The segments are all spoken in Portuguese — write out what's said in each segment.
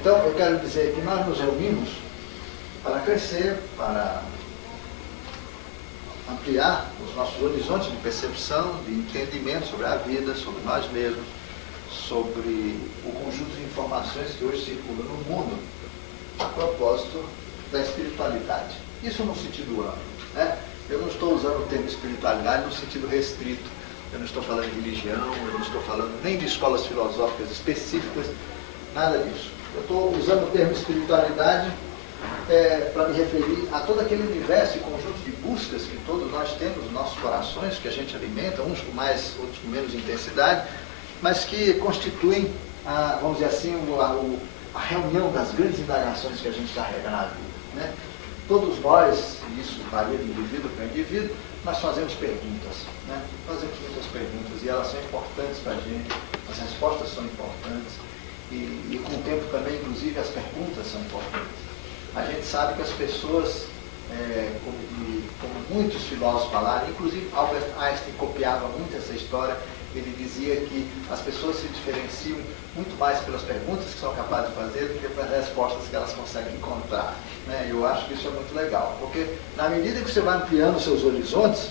Então, eu quero dizer que nós nos reunimos para crescer, para ampliar os nossos horizontes de percepção, de entendimento sobre a vida, sobre nós mesmos, sobre o conjunto de informações que hoje circulam no mundo, a propósito da espiritualidade. Isso no sentido amplo, né? Eu não estou usando o termo espiritualidade no sentido restrito. Eu não estou falando de religião, eu não estou falando nem de escolas filosóficas específicas, nada disso. Eu estou usando o termo espiritualidade para me referir a todo aquele universo e conjunto de buscas que todos nós temos nos nossos corações, que a gente alimenta, uns com mais, outros com menos intensidade, mas que constituem, vamos dizer assim, a reunião das grandes indagações que a gente carrega na vida, né? Todos nós, e isso varia de indivíduo para indivíduo, nós fazemos perguntas, né? Fazemos muitas perguntas e elas são importantes para a gente, as respostas são importantes e com o tempo também, inclusive, as perguntas são importantes. A gente sabe que as pessoas, como muitos filósofos falaram, inclusive Albert Einstein copiava muito essa história. Ele dizia que as pessoas se diferenciam muito mais pelas perguntas que são capazes de fazer do que pelas respostas que elas conseguem encontrar, né? Eu acho que isso é muito legal, porque na medida que você vai ampliando seus horizontes,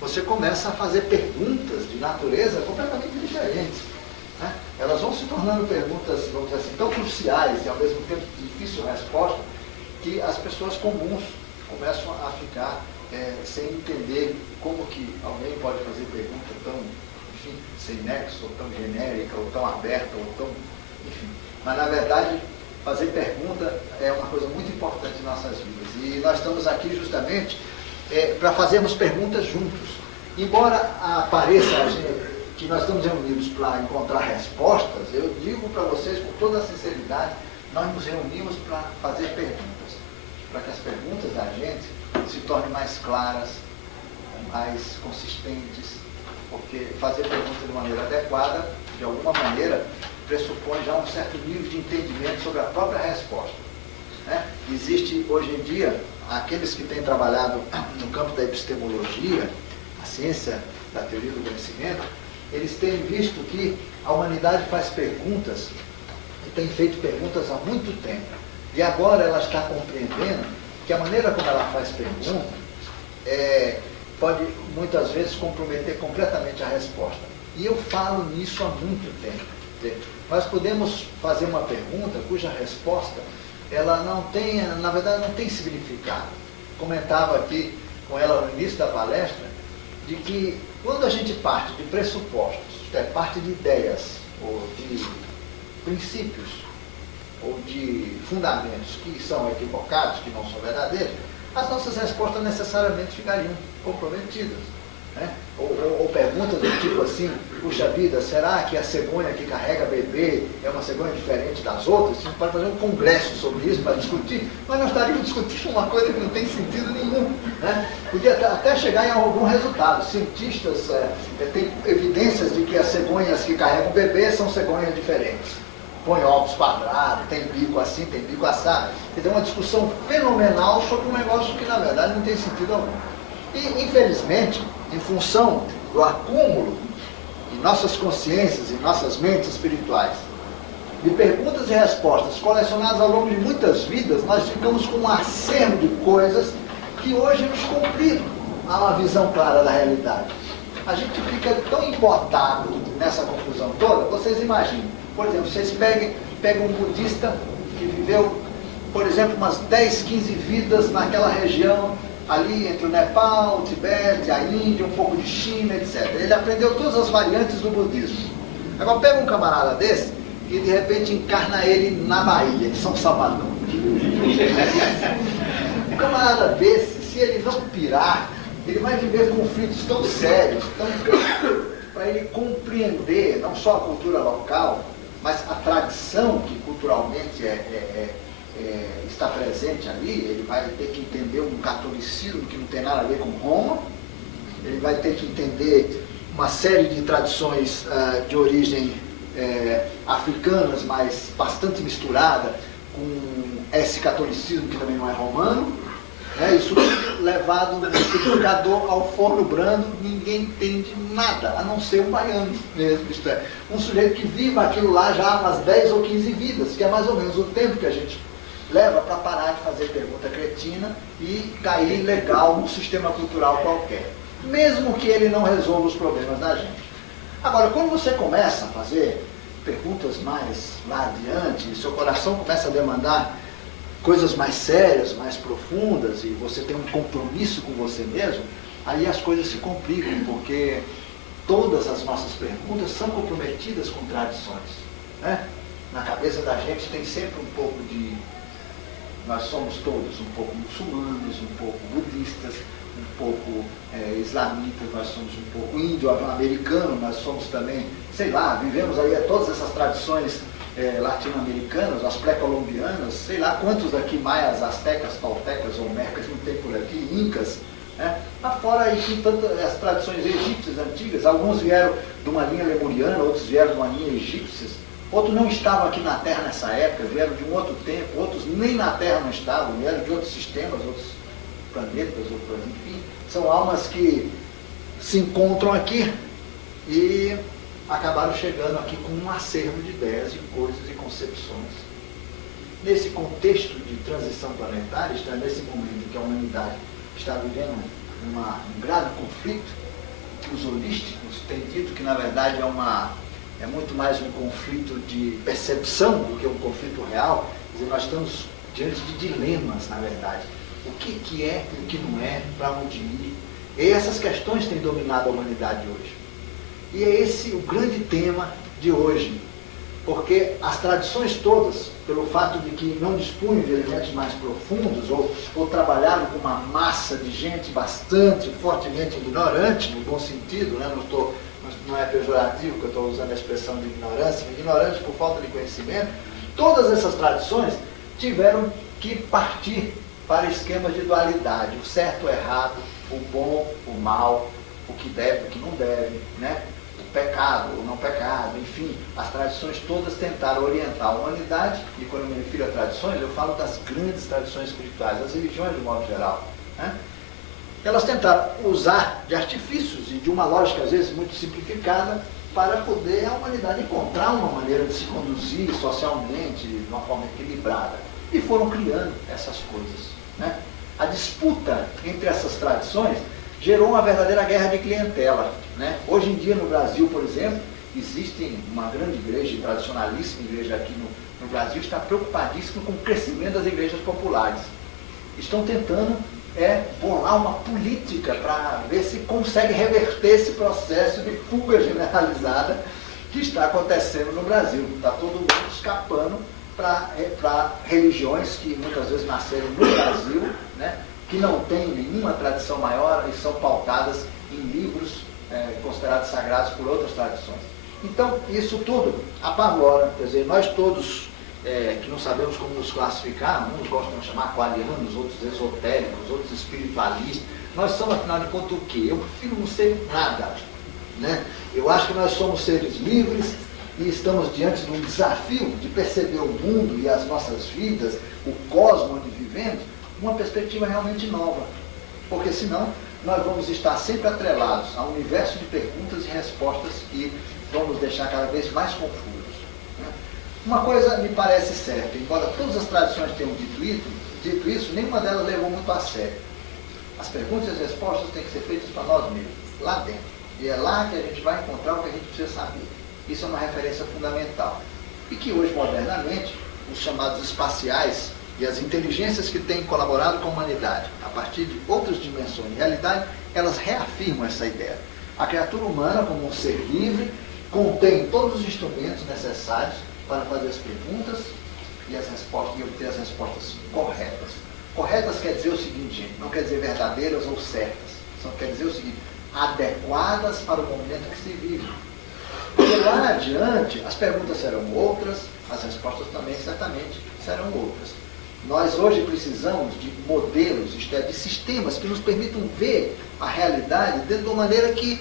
você começa a fazer perguntas de natureza completamente diferentes, né? Elas vão se tornando perguntas, vamos dizer assim, tão cruciais e ao mesmo tempo de difícil resposta, que as pessoas comuns começam a ficar sem entender como que alguém pode fazer pergunta tão, enfim, sem nexo, ou tão genérica, ou tão aberta, ou tão, enfim. Mas, na verdade, fazer pergunta é uma coisa muito importante em nossas vidas. E nós estamos aqui justamente para fazermos perguntas juntos. Embora pareça que nós estamos reunidos para encontrar respostas, eu digo para vocês com toda a sinceridade, nós nos reunimos para fazer perguntas, para que as perguntas da gente se tornem mais claras, mais consistentes, porque fazer perguntas de maneira adequada, de alguma maneira, pressupõe já um certo nível de entendimento sobre a própria resposta, né? Existe hoje em dia, aqueles que têm trabalhado no campo da epistemologia, a ciência da teoria do conhecimento, eles têm visto que a humanidade faz perguntas, e tem feito perguntas há muito tempo, e agora ela está compreendendo que a maneira como ela faz perguntas pode muitas vezes comprometer completamente a resposta. E eu falo nisso há muito tempo. Nós podemos fazer uma pergunta cuja resposta ela não tenha, na verdade, não tem significado. Comentava aqui com ela no início da palestra de que quando a gente parte de pressupostos, isto é, parte de ideias ou de princípios ou de fundamentos que são equivocados, que não são verdadeiros, as nossas respostas necessariamente ficariam comprometidas, né? Ou perguntas do tipo assim, puxa vida, será que a cegonha que carrega bebê é uma cegonha diferente das outras? A gente pode fazer um congresso sobre isso para discutir, mas nós estaríamos discutindo uma coisa que não tem sentido nenhum, né? Podia até chegar em algum resultado. Cientistas têm evidências de que as cegonhas que carregam bebê são cegonhas diferentes. Põe ovos quadrados, tem bico assim, tem bico assado. Quer dizer, uma discussão fenomenal sobre um negócio que, na verdade, não tem sentido algum. E, infelizmente, em função do acúmulo em nossas consciências, em nossas mentes espirituais, de perguntas e respostas colecionadas ao longo de muitas vidas, nós ficamos com um acervo de coisas que hoje nos complicam a uma visão clara da realidade. A gente fica tão embotado nessa confusão toda, vocês imaginem. Por exemplo, vocês pegam um budista que viveu, por exemplo, umas 10, 15 vidas naquela região, ali entre o Nepal, o Tibete, a Índia, um pouco de China, etc. Ele aprendeu todas as variantes do budismo. Agora pega um camarada desse e de repente encarna ele na Bahia, em São Salvador. Um camarada desse, se ele não pirar, ele vai viver conflitos tão sérios, para ele compreender não só a cultura local, mas a tradição que culturalmente está presente ali. Ele vai ter que entender um catolicismo que não tem nada a ver com Roma, ele vai ter que entender uma série de tradições de origem africanas, mas bastante misturada com esse catolicismo que também não é romano, Isso levado no liquidificador ao forno brando, ninguém entende nada, a não ser um baiano mesmo, isto é, um sujeito que vive aquilo lá já há umas 10 ou 15 vidas, que é mais ou menos o tempo que a gente leva para parar de fazer pergunta cretina e cair legal num sistema cultural qualquer, mesmo que ele não resolva os problemas da gente. Agora, quando você começa a fazer perguntas mais lá adiante, e seu coração começa a demandar coisas mais sérias, mais profundas, e você tem um compromisso com você mesmo, aí as coisas se complicam, porque todas as nossas perguntas são comprometidas com tradições, né? Na cabeça da gente tem sempre um pouco de... Nós somos todos um pouco muçulmanos, um pouco budistas, um pouco islamitas, nós somos um pouco índio-americano, nós somos também, sei lá, vivemos aí todas essas tradições latino-americanas, as pré-colombianas, sei lá quantos daqui, maias, astecas, toltecas, olmecas, não tem por aqui, incas, né? Afora aí tantas as tradições egípcias antigas, alguns vieram de uma linha lemuriana, outros vieram de uma linha egípcia, outros não estavam aqui na Terra nessa época, vieram de um outro tempo, outros nem na Terra não estavam, vieram de outros sistemas, outros planetas, enfim, são almas que se encontram aqui e acabaram chegando aqui com um acervo de ideias e coisas e concepções. Nesse contexto de transição planetária, está nesse momento em que a humanidade está vivendo um grave conflito, que os holísticos têm dito que na verdade é muito mais um conflito de percepção do que um conflito real. Quer dizer, nós estamos diante de dilemas, na verdade. O que é e o que não é, para onde ir. E essas questões têm dominado a humanidade hoje. E é esse o grande tema de hoje, porque as tradições todas, pelo fato de que não dispunham de elementos mais profundos, ou trabalharam com uma massa de gente bastante, fortemente ignorante, no bom sentido, né? Não é pejorativo que eu estou usando a expressão de ignorância, mas ignorante por falta de conhecimento, todas essas tradições tiveram que partir para esquemas de dualidade, o certo, o errado, o bom, o mal, o que deve, o que não deve, né? O pecado, o não pecado, enfim, as tradições todas tentaram orientar a humanidade, e quando eu me refiro a tradições, eu falo das grandes tradições espirituais, das religiões de modo geral, né? Elas tentaram usar de artifícios e de uma lógica às vezes muito simplificada para poder a humanidade encontrar uma maneira de se conduzir socialmente de uma forma equilibrada, e foram criando essas coisas, né? A disputa entre essas tradições gerou uma verdadeira guerra de clientela, né? Hoje em dia no Brasil, por exemplo, existe uma grande igreja, tradicionalíssima igreja aqui no Brasil, está preocupadíssima com o crescimento das igrejas populares. Estão tentando bolar uma política para ver se consegue reverter esse processo de fuga generalizada que está acontecendo no Brasil. Está todo mundo escapando para religiões que muitas vezes nasceram no Brasil, né? Que não têm nenhuma tradição maior e são pautadas em livros considerados sagrados por outras tradições. Então, isso tudo apavora. Quer dizer, nós todos que não sabemos como nos classificar, uns gostam de chamar aquarianos, outros esotéricos, outros espiritualistas, nós somos, afinal de contas, o quê? Eu prefiro não ser nada, né? Eu acho que nós somos seres livres e estamos diante de um desafio de perceber o mundo e as nossas vidas, o cosmos onde vivemos, uma perspectiva realmente nova, porque senão nós vamos estar sempre atrelados a um universo de perguntas e respostas que vão nos deixar cada vez mais confusos, né? Uma coisa me parece certa, embora todas as tradições tenham dito isso, nenhuma delas levou muito a sério. As perguntas e as respostas têm que ser feitas para nós mesmos, lá dentro, e é lá que a gente vai encontrar o que a gente precisa saber. Isso é uma referência fundamental, e que hoje, modernamente, os chamados espaciais e as inteligências que têm colaborado com a humanidade, a partir de outras dimensões de realidade, elas reafirmam essa ideia. A criatura humana, como um ser livre, contém todos os instrumentos necessários para fazer as perguntas e as respostas, e obter as respostas corretas. Corretas quer dizer o seguinte, gente, não quer dizer verdadeiras ou certas, só quer dizer o seguinte, adequadas para o momento que se vive. Porque lá adiante, as perguntas serão outras, as respostas também certamente serão outras. Nós hoje precisamos de modelos, isto é, de sistemas que nos permitam ver a realidade de uma maneira que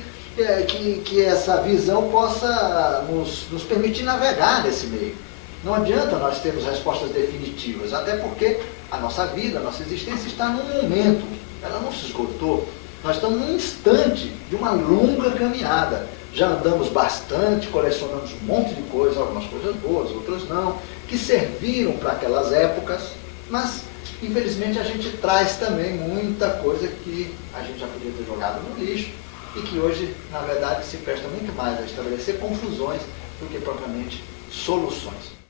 essa visão possa nos permitir navegar nesse meio. Não adianta nós termos respostas definitivas, até porque a nossa vida, a nossa existência está num momento, ela não se esgotou. Nós estamos num instante de uma longa caminhada. Já andamos bastante, colecionamos um monte de coisas, algumas coisas boas, outras não, que serviram para aquelas épocas, mas infelizmente a gente traz também muita coisa que a gente já podia ter jogado no lixo e que hoje, na verdade, se presta muito mais a estabelecer confusões do que propriamente soluções.